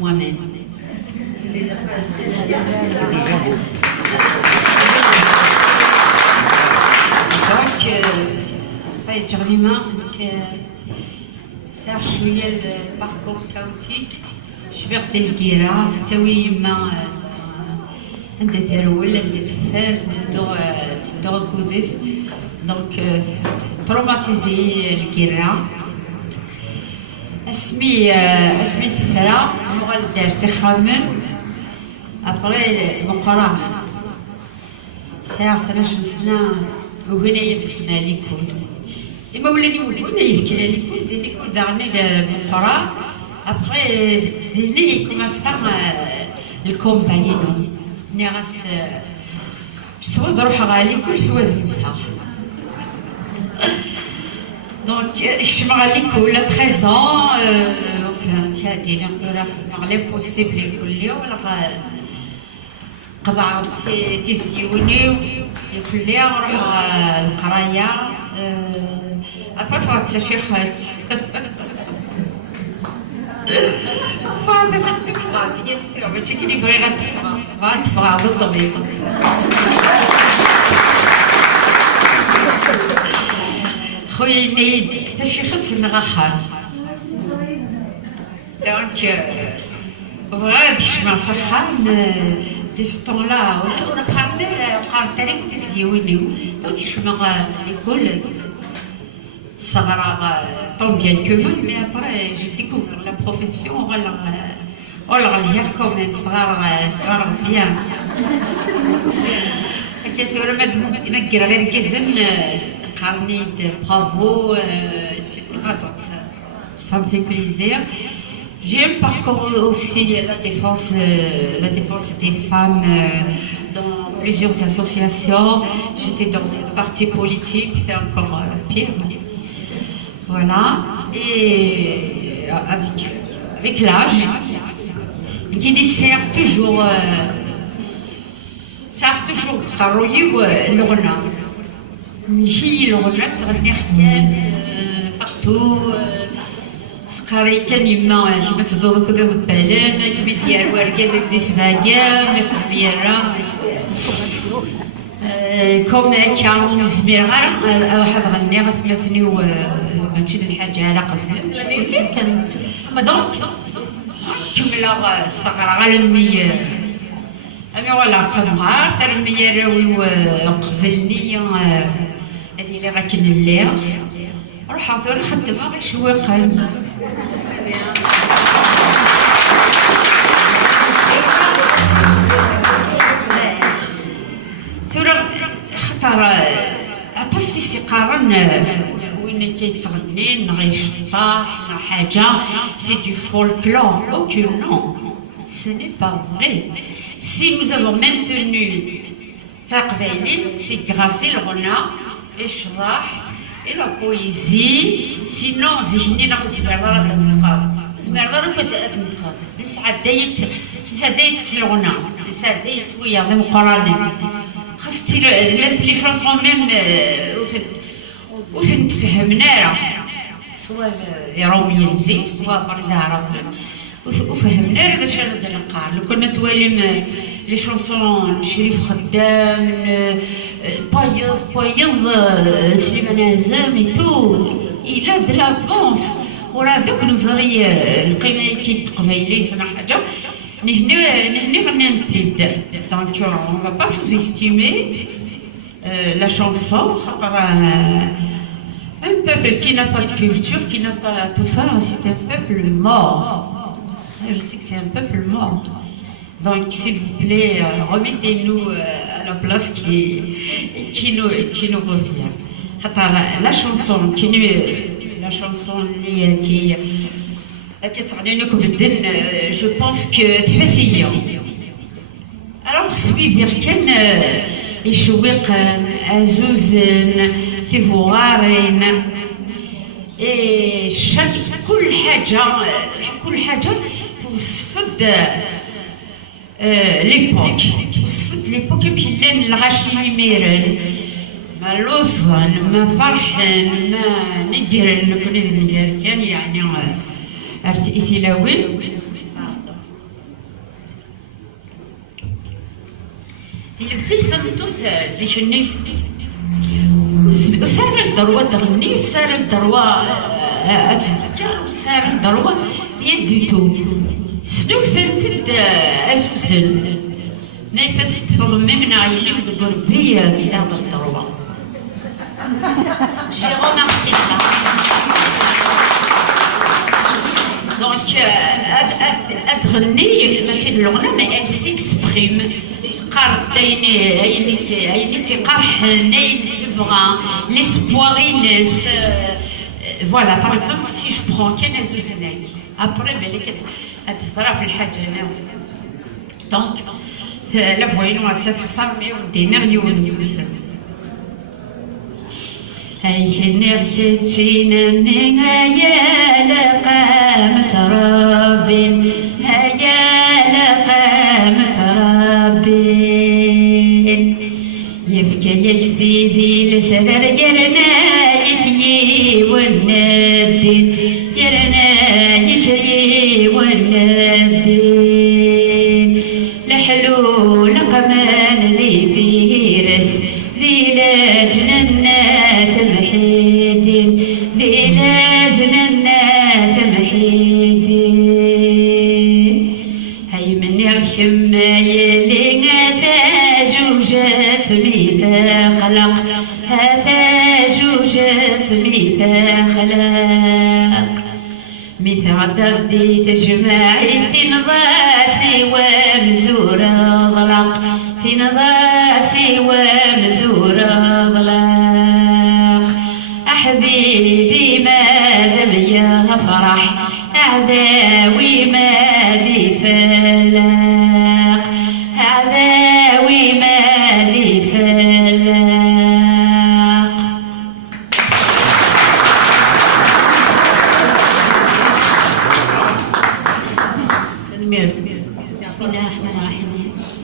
moi-même. Donc, ça يجرني ما ساعة شوية الباركور كاوتيك شبعت الكيرا تسوي يما عندها ثرول عندها تفار تدو الكودس دونك تروماتيزي الكيرا اسمي تفرا مغال الدرس خامن ابري المقرا ساعة 12 سنة وهنا يدفنا ليكول إما ولاني وجودنا يذكر ليكول دارني المقرا ابري اللي كوماسا الكومبانيون نيغاس سوا نروح على ليكول سوا نمشى Donc, je me rappelle à 13 ans, enfin, j'ai l'impossible لكل ولا قطعت تزيوني لكل نروح القرايه ابا فرات شي خالت فهذا شفتك الله بيان سور ماشي كي بغي غتفرع بالطبيب خويا نيد فاش خدت نغخر دونك بغات تسمع صفحه دي ستون-là ولا قارن تاريخ تزيوني دونك شمع ليكول صغرا طون بيان كو مال مي ابري جي ديكوفر لا بروفيسيون ولا غير كومين صغار بيان كيتقول ما كير غير كيزن Carnet bravo, etc. Donc ça me fait plaisir. J'ai un parcours aussi la défense des femmes dans plusieurs associations. J'étais dans un parti politique, c'est encore pire. Voilà. Et avec l'âge, qui dessert toujours le ماشي الغنات غني حكات بارتو فقاري كان يما شي ما تدور كدا بالان كبي ديال وركاز كدي سباكا ميخدم يرا كوم كان زمير غير واحد غني غتمثني ماشي الحاجه على قبل كان دونك كملا الصغرى غلمي أنا ولا تمغار ترمي راوي وقفلني هذه اللي غاكن الليل روح عطور الخدمة غير شوية قلب ثورة خطر عطاسي استقارا وين كيتغني غيشطاح حاجة سي دو فولكلور اوكي نو ce n'est pas vrai. Si nous avons maintenu Faqbaili, c'est grâce à l'Rona, et Shrah, et la poésie. Sinon, Zihnina, c'est pas là la Mutqab. C'est pas là la Mutqab. C'est l'Rona. C'est oui, il y a des Qur'an. Les chansons même, où je ne fais soit روميين زين سواء فرد عربي وفهمنا هذا الشيء اللي نقال لو كنا توالم لي شونسون شريف خدام بايض سليمان عزام تو الى دو لافونس وراه ذوك نظري القيمه كي قبايلي فما حاجه نهنا غنى نتبدا دونك اون فا با سوز استيمي لا شونسون un peuple qui n'a pas de culture, qui n'a pas tout ça, c'est un peuple mort. Je sais que c'est un peuple mort. Donc, s'il vous plaît, remettez-nous à la place qui nous revient. La chanson qui je pense que alors, suivre كان يشوق عزوز في فوارين كل حاجة توصفد ليبوك يمشي لنا الغاشي ميرن ما لوزن ما فرحن ما نقرن كل نقر كان يعني ارتئتي لاوين تلثمتوس زيكني وسار الدروة تغني وسار الدروة أتذكر وسار الدروة يديتو شنو فهمت أزوزن نايفاس تفضمي من عيلي ودق ربي تساعد الدروة j'ai remarqué ça. Donc, elle تغني ماشي اللغة mais elle s'exprime. قرب أيني تقرح ناين تبغى l'espoir ينس. Voilà, par exemple, si je prends كان زوزناي après بالك تثرى في الحاجة هنا. Donc, la voyons تتحصل مي ودينا يوم زوزن. هاي نرجعنا من هيا لقامة ربي هيا لقامة ربي يبكي يا سيدي لسرر يرنا يحيي والندين يرنا يحيي والندين لحلول قمان ذي فيه رس ذي لجنة محيدين ذي لجنة محيدين هاي من يغشم يلي ثاجوجة ميثا خلق ثاجوجة ميثا خلق ميثا ضدي تجمعي تنضاسي ومزورة ضلق تنضاسي ومزورة ضلق أحبيبي ماذا بيا فرح أعداوي ماذي فلاق أعداوي ماذي فلاق. بسم الله الرحمن الرحيم.